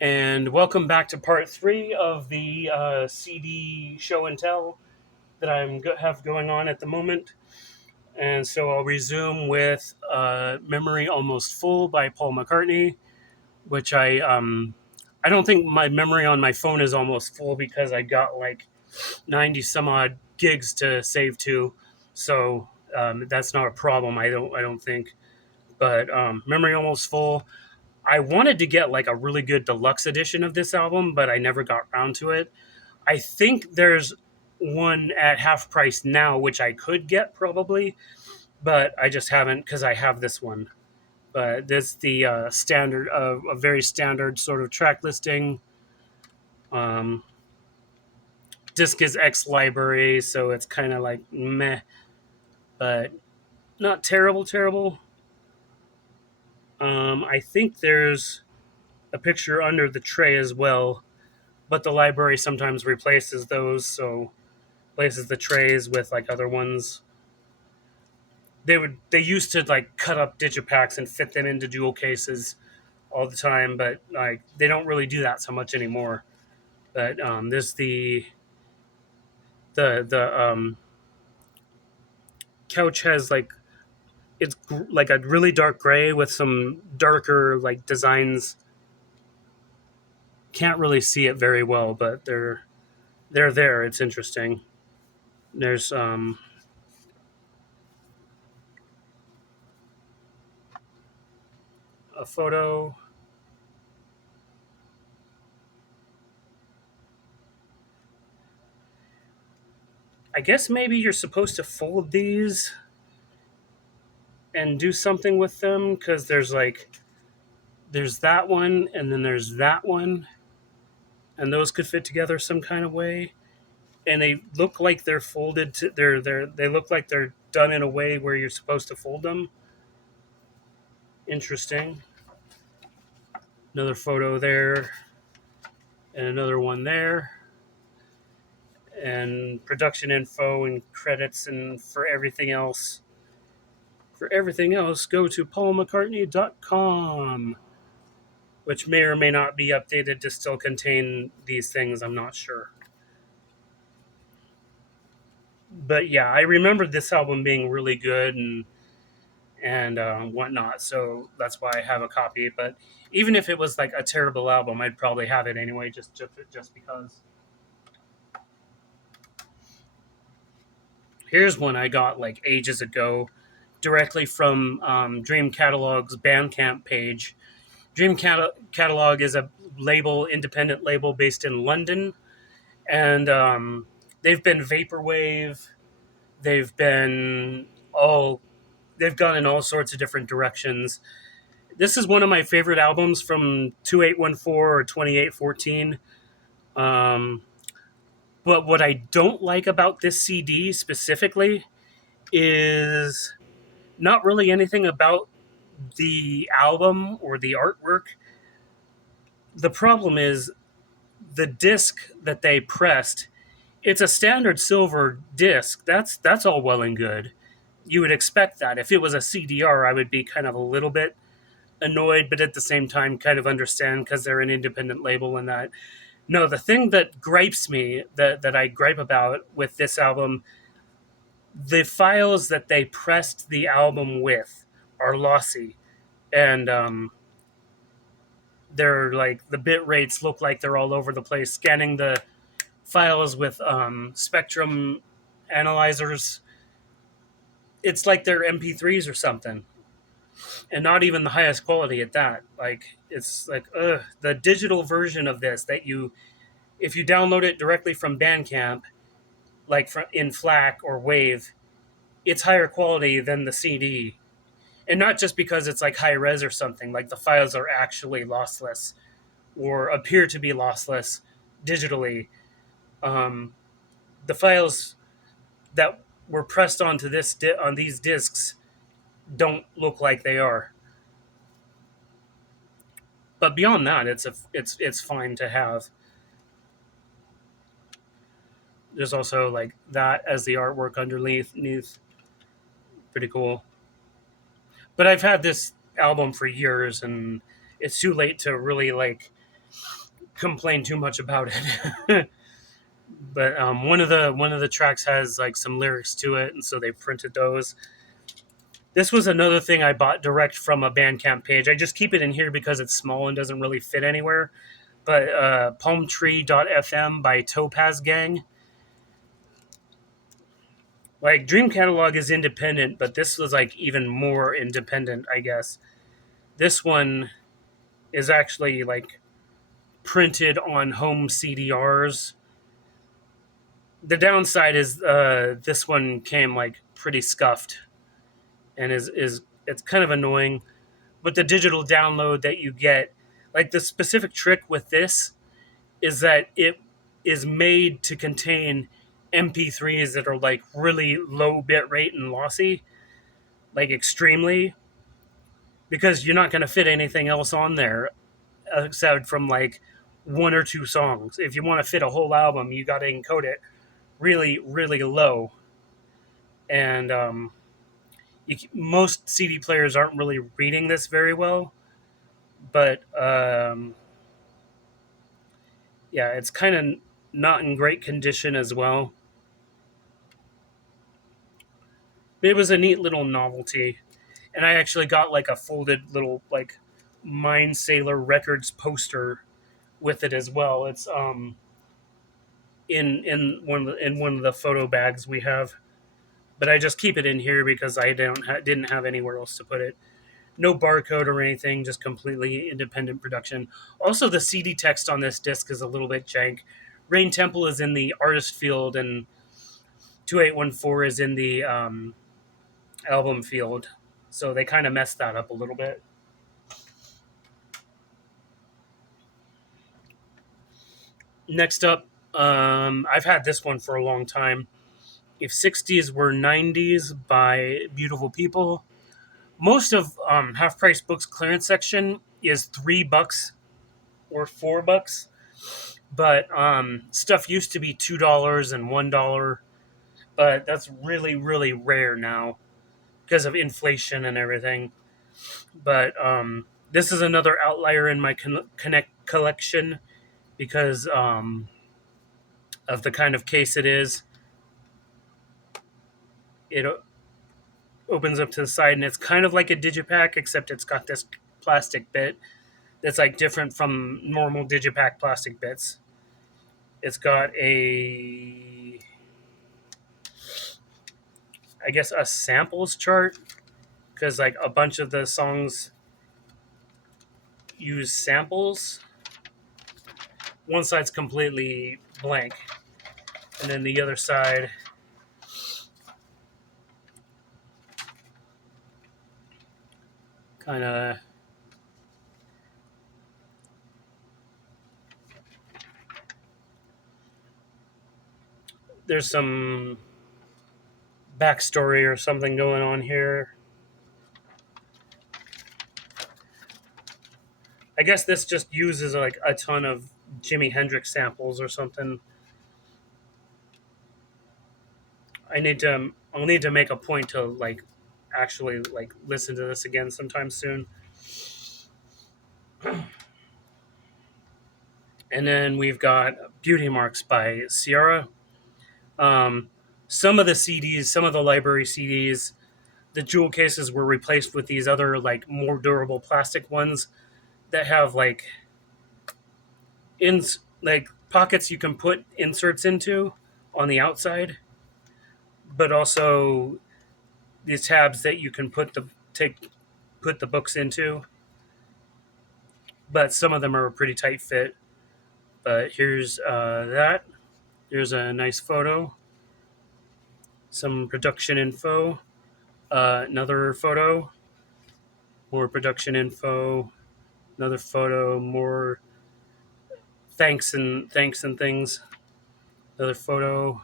And welcome back to part three of the CD show and tell that have going on at the moment. And so I'll resume with "Memory Almost Full" by Paul McCartney, which I don't think my memory on my phone is almost full because I got like 90 some odd gigs to save to, so that's not a problem. I don't think, but "Memory Almost Full." I wanted to get like a really good deluxe edition of this album, but I never got around to it. I think there's one at half price now, which I could get probably, but I just haven't because I have this one. But this the standard of a very standard sort of track listing. Um, Disc is X library, so it's kind of like meh, but not terrible, terrible. I think there's a picture under the tray as well, but the library sometimes replaces those, so places the trays with like other ones. They used to like cut up digipacks and fit them into jewel cases all the time, but like they don't really do that so much anymore. But this the couch has like like a really dark gray with some darker like designs. Can't really see it very well, but they're there. It's interesting. There's a photo. I guess maybe you're supposed to fold these and do something with them because there's that one and then there's that one, and those could fit together some kind of way. And they look like they're folded. They look like they're done in a way where you're supposed to fold them. Interesting. Another photo there, and another one there, and production info and credits, and for everything else. For everything else, go to paulmccartney.com, which may or may not be updated to still contain these things. I'm not sure. But yeah, I remember this album being really good and whatnot. So that's why I have a copy. But even if it was like a terrible album, I'd probably have it anyway, just because. Here's one I got like ages ago, directly from Dream Catalog's Bandcamp page. Catalog is a independent label based in London, and they've been vaporwave. They've been all they've gone in all sorts of different directions. This is one of my favorite albums from 2814 or 2814. Um, but what I don't like about this CD specifically is not really anything about the album or the artwork. The problem is the disc that they pressed. It's a standard silver disc. That's all well and good. You would expect that. If it was a CDR, I would be kind of a little bit annoyed, but at the same time, kind of understand because they're an independent label and that. No, the thing that gripes me, that I gripe about with this album, the files that they pressed the album with are lossy, and they're like the bit rates look like they're all over the place. Scanning the files with Spectrum analyzers, it's like they're MP3s or something, and not even the highest quality at that. Like it's like the digital version of this that you if you download it directly from Bandcamp, like in FLAC or Wave, it's higher quality than the CD. And not just because it's like high res or something, like the files are actually lossless or appear to be lossless digitally. Um, the files that were pressed onto on these discs don't look like they are. But beyond that, it's fine to have. There's also like that as the artwork underneath. Pretty cool. But I've had this album for years, and it's too late to really like. complain too much about it. But one of the tracks has like some lyrics to it, and so they printed those. This was another thing I bought direct from a Bandcamp page. I just keep it in here because it's small and doesn't really fit anywhere. But palmtree.fm by Topaz Gang. Like Dream Catalog is independent, but this was like even more independent, I guess. This one is actually like printed on home CDRs. The downside is this one came like pretty scuffed and is it's kind of annoying. But the digital download that you get, like the specific trick with this is that it is made to contain MP3s that are like really low bit rate and lossy, like extremely, because you're not going to fit anything else on there except from like one or two songs. If you want to fit a whole album, you got to encode it really, really low. And most CD players aren't really reading this very well, but yeah, it's kind of not in great condition as well. It was a neat little novelty, and I actually got like a folded little like Mind Sailor Records poster with it as well. It's in one of the photo bags we have, but I just keep it in here because I didn't have anywhere else to put it. No barcode or anything, just completely independent production. Also, the CD text on this disc is a little bit jank. Rain Temple is in the artist field, and 2814 is in the album field. So they kind of messed that up a little bit. Next up, I've had this one for a long time. If 60s Were 90s by Beautiful People. Most of Half Price Books clearance section is $3 or $4, but stuff used to be $2 and $1, but that's really, really rare now because of inflation and everything. But this is another outlier in my Connect collection because of the kind of case it is. It opens up to the side, and it's kind of like a digipack, except it's got this plastic bit that's like different from normal digipack plastic bits. It's got a, I guess, a samples chart, because like a bunch of the songs use samples. One side's completely blank, and then the other side kind of there's some backstory or something going on here. I guess this just uses like a ton of Jimi Hendrix samples or something. I'll need to make a point to like actually like listen to this again sometime soon. And then we've got Beauty Marks by Ciara. Some of the CDs, some of the library CDs, the jewel cases were replaced with these other like more durable plastic ones that have like like pockets you can put inserts into on the outside, but also these tabs that you can put the books into. But some of them are a pretty tight fit. But here's that. Here's a nice photo. Some production info. Another photo. More production info. Another photo. More thanks and things. Another photo.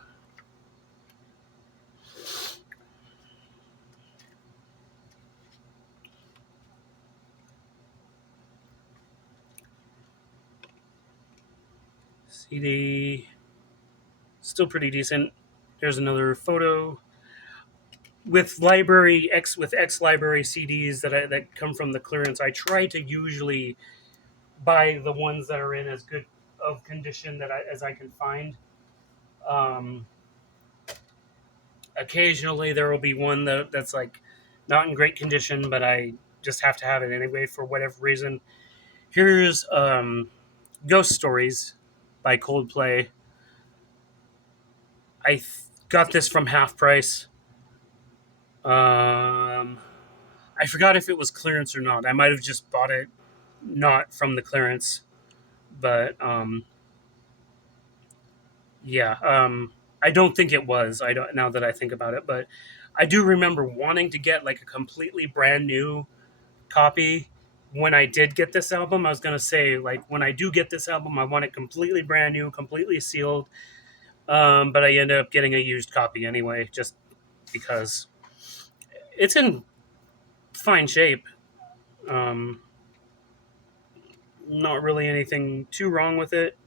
CD. Still pretty decent. Here's another photo. With X library CDs that come from the clearance, I try to usually buy the ones that are in as good of condition as I can find. Um, Occasionally there will be one that's like not in great condition, but I just have to have it anyway for whatever reason. Here's Ghost Stories by Coldplay. Got this from half price. I forgot if it was clearance or not. I might have just bought it not from the clearance, but yeah, I don't think it was. I don't now that I think about it, but I do remember wanting to get like a completely brand new copy when I did get this album. I was gonna say like when I do get this album, I want it completely brand new, completely sealed. But I ended up getting a used copy anyway, just because it's in fine shape. Um, Not really anything too wrong with it.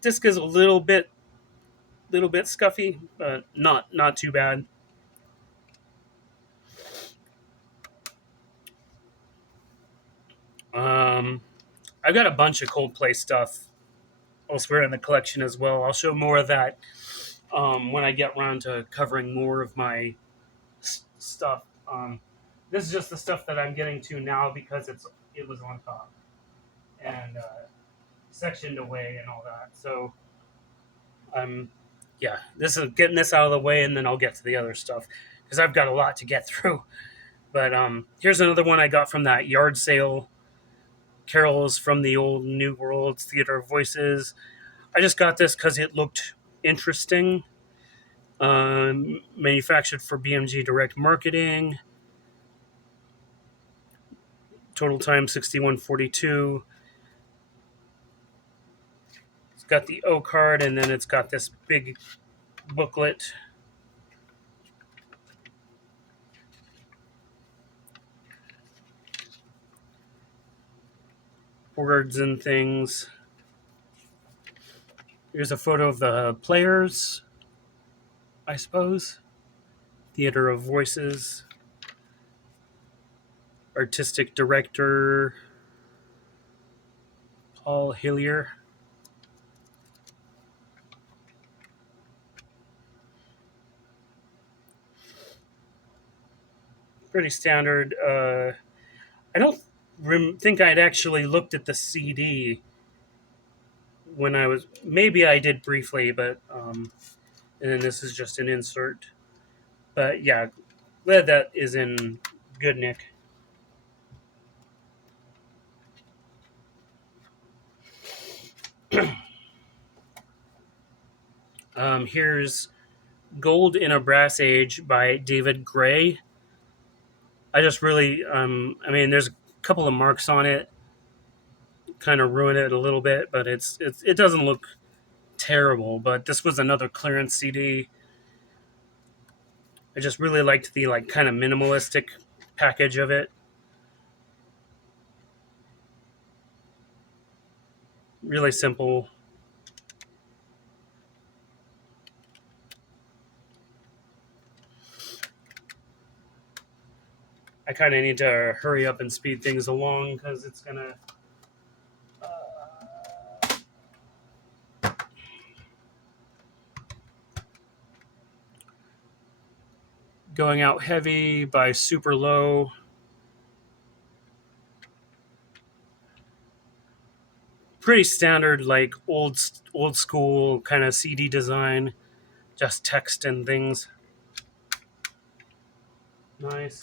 Disc is a little bit scuffy, but not too bad. Um, I've got a bunch of Coldplay stuff elsewhere in the collection as well. I'll show more of that when I get around to covering more of my stuff. This is just the stuff that I'm getting to now because it was on top and sectioned away and all that. So I'm yeah, this is getting this out of the way, and then I'll get to the other stuff because I've got a lot to get through. But here's another one I got from that yard sale. Carols from the Old New World Theater of Voices. I just got this because it looked interesting. Manufactured for BMG Direct Marketing. Total time 61:42. It's got the O card, and then it's got this big booklet. Words and things. Here's a photo of the players, I suppose. Theater of Voices. Artistic director Paul Hillier. Pretty standard. I don't think I'd actually looked at the CD when I was. Maybe I did briefly, but and then this is just an insert. But yeah, glad that is in good nick. Here's Gold in a Brass Age by David Gray. I just really, I mean, there's a couple of marks on it, kind of ruin it a little bit, but it doesn't look terrible. But this was another clearance CD. I just really liked the like kind of minimalistic package of it. Really simple. I kind of need to hurry up and speed things along because it's gonna. Going Out Heavy by Super Low. Pretty standard, like old school kind of CD design, just text and things. Nice.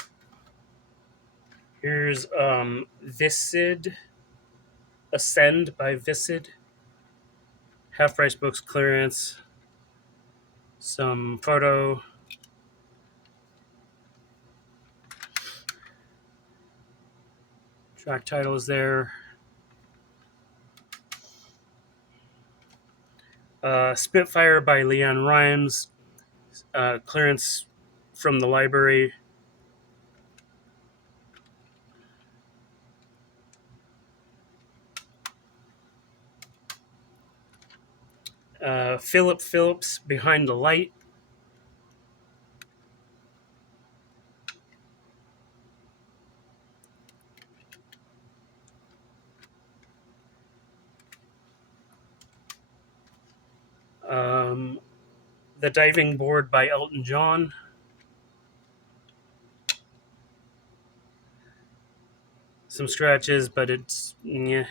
Here's Visid, Ascend by Visid. Half price books clearance. Some photo. Track title is there. Spitfire by Leanne Rimes. Clearance from the library. Philip Phillips, Behind the Light. Um, the Diving Board by Elton John. Some scratches, but it's yeah.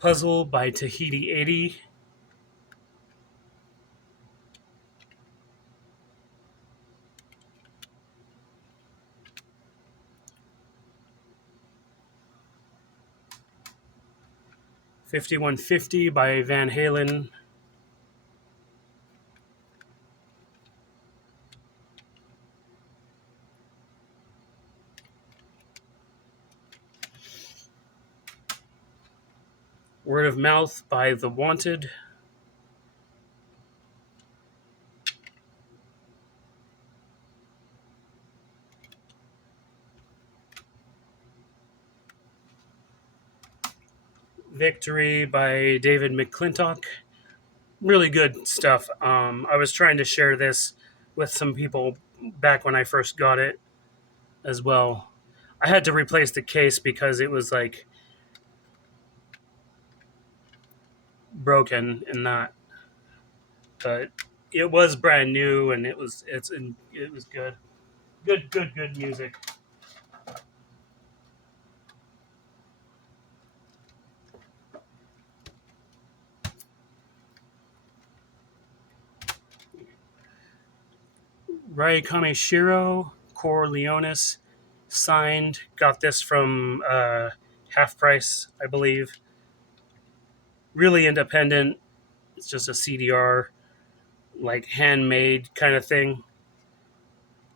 Puzzle by Tahiti 80. 5150 by Van Halen. Word of Mouth by The Wanted. Victory by David McClintock. Really good stuff. I was trying to share this with some people back when I first got it as well. I had to replace the case because it was like broken in that, but it was brand new and it was good. Good music. Rai Kameshiro, Cor Leonis, signed. Got this from Half Price, I believe. Really independent. It's just a CDR, like handmade kind of thing.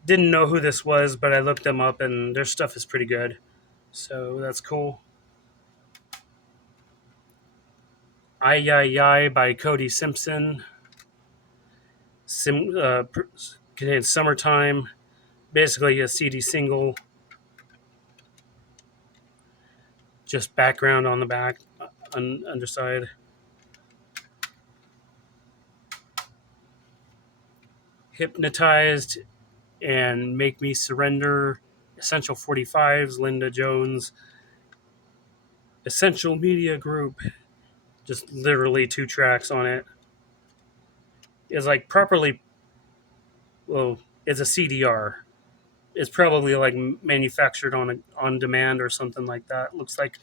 Didn't know who this was, but I looked them up and their stuff is pretty good. So that's cool. Ay Ay Ay by Cody Simpson. Contains Summertime. Basically a CD single. Just background on the back, underside. Hypnotized and Make Me Surrender. Essential 45s, Linda Jones. Essential Media Group. Just literally 2 tracks on it. It's like properly, well, it's a CDR. It's probably like manufactured on demand or something like that. Looks like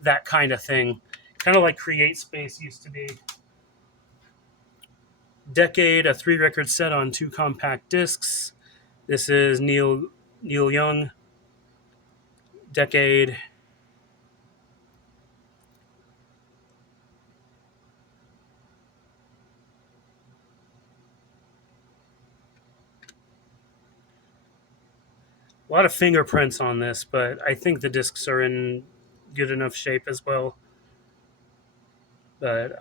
that kind of thing. Kind of like Create Space used to be. Decade, a 3 record set on 2 compact discs. This is Neil Young. Decade. A lot of fingerprints on this, but I think the discs are in good enough shape as well. But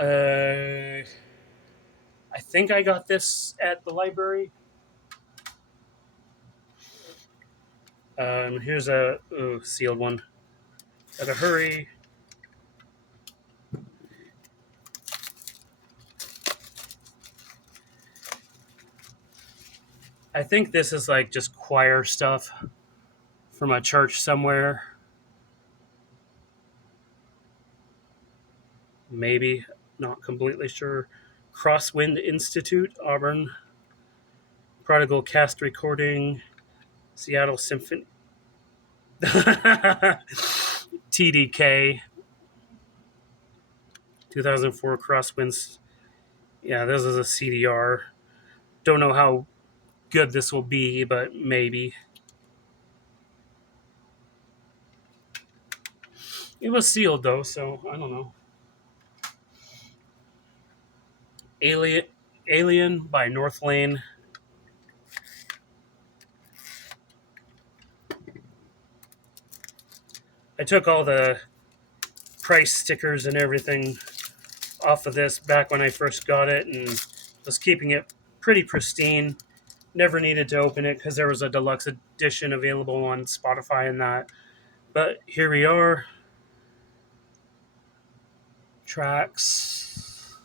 I think I got this at the library. Here's a sealed one. Gotta hurry. I think this is like just choir stuff from a church somewhere. Maybe, not completely sure. Crosswind Institute, Auburn. Prodigal Cast Recording, Seattle Symphony. TDK, 2004 Crosswinds. Yeah, this is a CDR. Don't know how good this will be, but maybe. It was sealed though, so I don't know. Alien, Alien by North Lane. I took all the price stickers and everything off of this back when I first got it and was keeping it pretty pristine. Never needed to open it because there was a deluxe edition available on Spotify and that. But here we are. Tracks.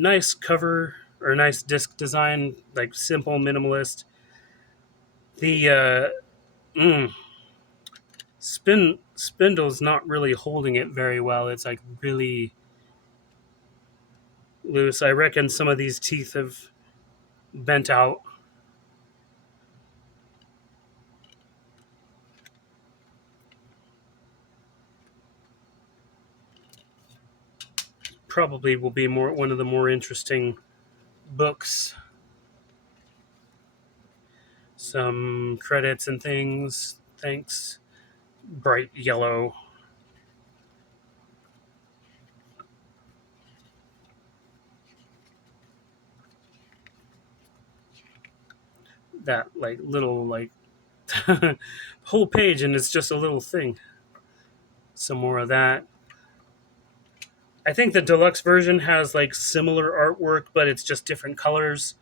Nice cover or nice disc design, like simple, minimalist. The mm, spindle's not really holding it very well. It's like really loose. I reckon some of these teeth have bent out. Probably will be more one of the more interesting books. Some credits and things. Thanks. Bright yellow. That like little like whole page and it's just a little thing. Some more of that. I think the deluxe version has like similar artwork, but it's just different colors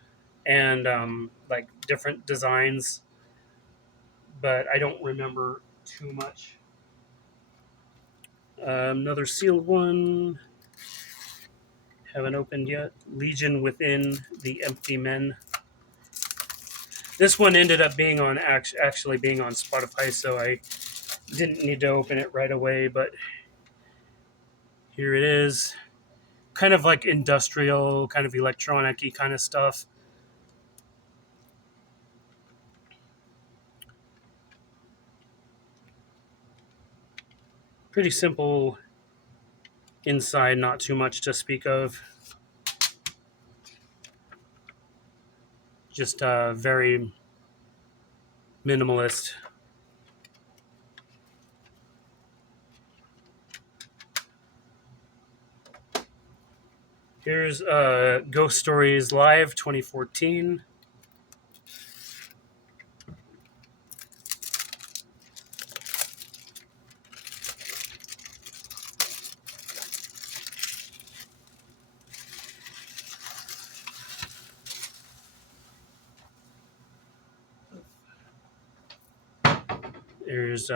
and like different designs. But I don't remember too much. Another sealed one. Haven't opened yet. Legion Within the Empty Men. This one ended up being on actually being on Spotify, so I didn't need to open it right away. But here it is. Kind of like industrial, kind of electronic-y kind of stuff. Pretty simple inside, not too much to speak of. Just very minimalist. Here's Ghost Stories Live 2014. There's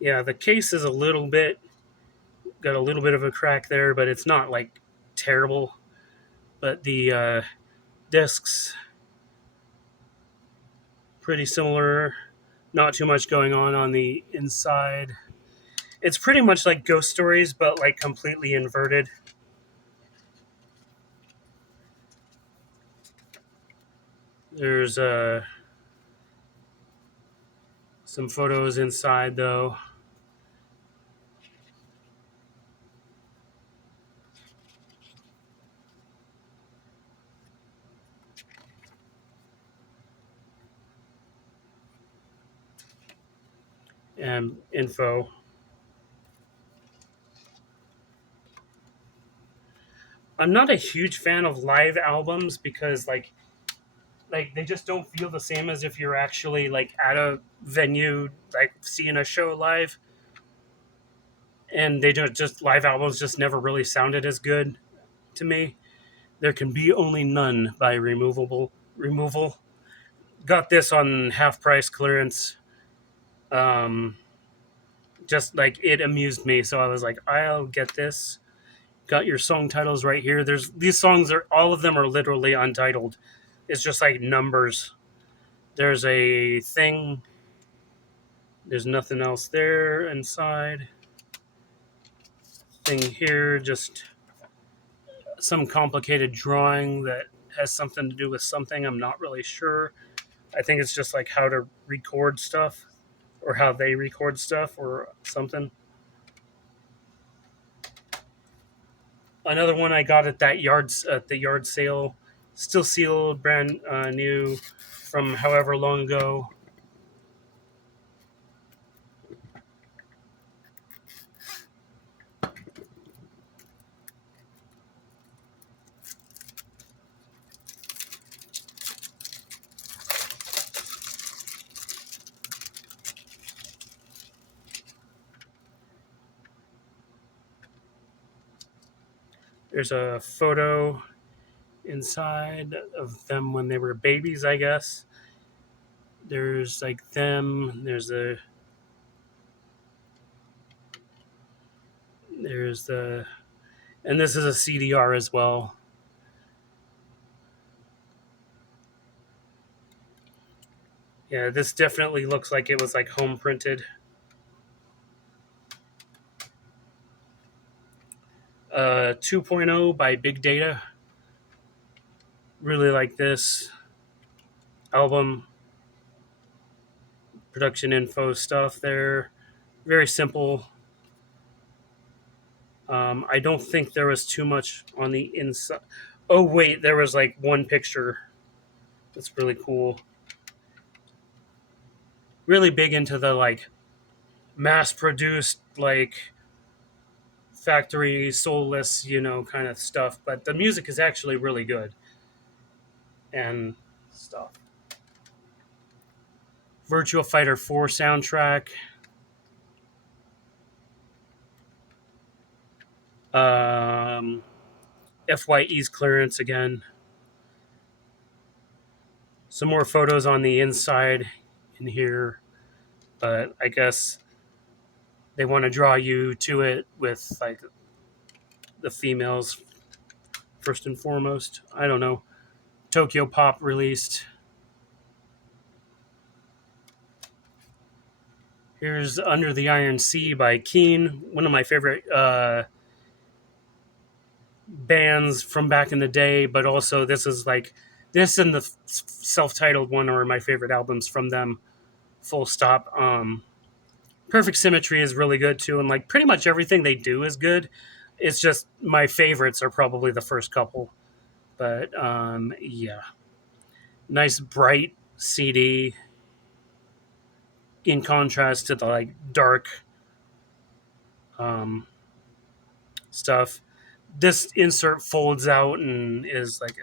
yeah, the case is a little bit got a little bit of a crack there, but it's not like terrible. But the discs pretty similar. Not too much going on the inside. It's pretty much like Ghost Stories, but like completely inverted. There's some photos inside though. And info. I'm not a huge fan of live albums because like they just don't feel the same as if you're actually like at a venue like seeing a show live, and they don't just live albums just never really sounded as good to me. There Can Be Only None by Removal. Got this on half price clearance. Um, just like it amused me, so I was like, I'll get this. Got your song titles right here. There's these songs are all of them are literally untitled. It's just like numbers. There's a thing. There's nothing else there inside. Thing here, just some complicated drawing that has something to do with something. I'm not really sure. I think it's just like how to record stuff or how they record stuff or something. Another one I got at that yard sale, still sealed, brand new from however long ago. There's a photo inside of them when they were babies, I guess. There's like them. There's a There's the, and this is a CDR as well. Yeah, this definitely looks like it was like home printed. 2.0 by Big Data. Really like this album. Production info stuff there. Very simple. I don't think there was too much on the inside. Oh wait, there was like one picture. That's really cool. Really big into the like mass produced like factory soulless, kind of stuff. But the music is actually really good and stuff. Virtua Fighter 4 soundtrack. Um, FYE's clearance again. Some more photos on the inside in here, but I guess they want to draw you to it with like the females first and foremost. I don't know. Tokyo Pop released. Here's Under the Iron Sea by Keen, one of my favorite bands from back in the day, but also this is like this and the self-titled one are my favorite albums from them. Full stop. Perfect Symmetry is really good too, and like pretty much everything they do is good. It's just my favorites are probably the first couple, but yeah, nice bright CD in contrast to the like dark um, stuff. This insert folds out and is like,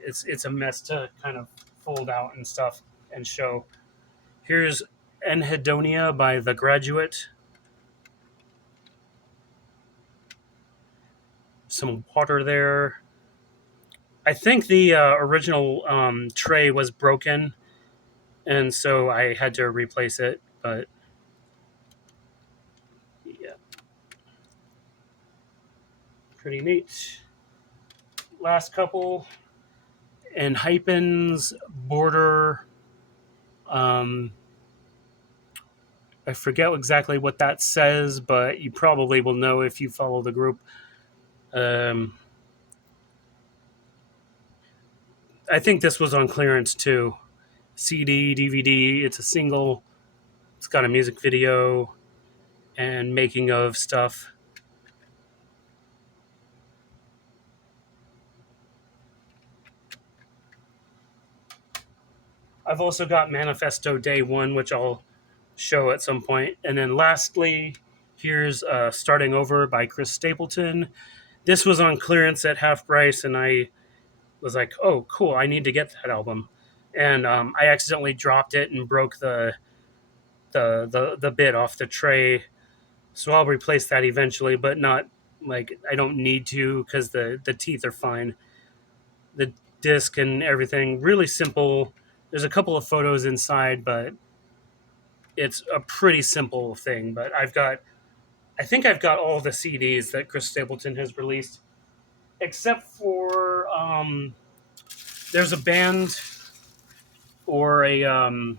it's a mess to kind of fold out and stuff and show. Here's Enhedonia by The Graduate. Some water there. I think the original tray was broken, and so I had to replace it. But yeah, pretty neat. Last couple, and Hypen's Border. Um, I forget exactly what that says, but you probably will know if you follow the group. Um, I think this was on clearance too. CD, DVD. It's a single. It's got a music video and making of stuff. I've also got Manifesto Day One, which I'll show at some point. And then lastly, here's Starting Over by Chris Stapleton. This was on clearance at half price, and I was like, oh, cool, I need to get that album. And I accidentally dropped it and broke the bit off the tray. So I'll replace that eventually, but not like I don't need to because the teeth are fine. The disc and everything, really simple. There's a couple of photos inside, but it's a pretty simple thing. But I think I've got all the CDs that Chris Stapleton has released, except for there's a band or a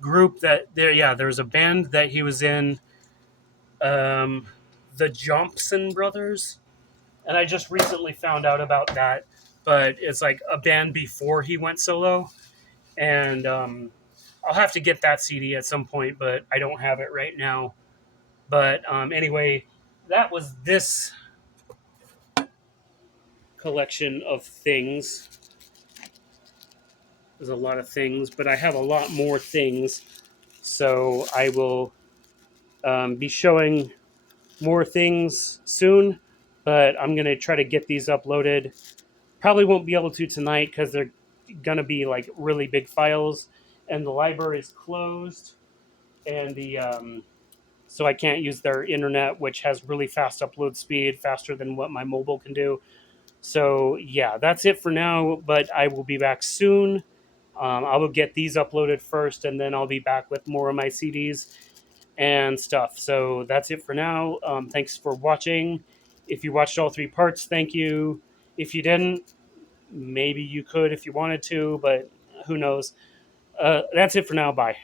group that there. Yeah, there's a band that he was in, the Jompson Brothers, and I just recently found out about that. But it's like a band before he went solo, and I'll have to get that CD at some point, but I don't have it right now. But anyway, that was this collection of things. There's a lot of things, but I have a lot more things. So I will be showing more things soon, but I'm going to try to get these uploaded. Probably won't be able to tonight because they're going to be like really big files, and the library is closed, and the so I can't use their internet, which has really fast upload speed, faster than what my mobile can do. So yeah, that's it for now, but I will be back soon. I will get these uploaded first, and then I'll be back with more of my CDs. and stuff. So that's it for now. Thanks for watching. If you watched all three parts, thank you. If you didn't, maybe you could if you wanted to, but who knows. That's it for now. Bye.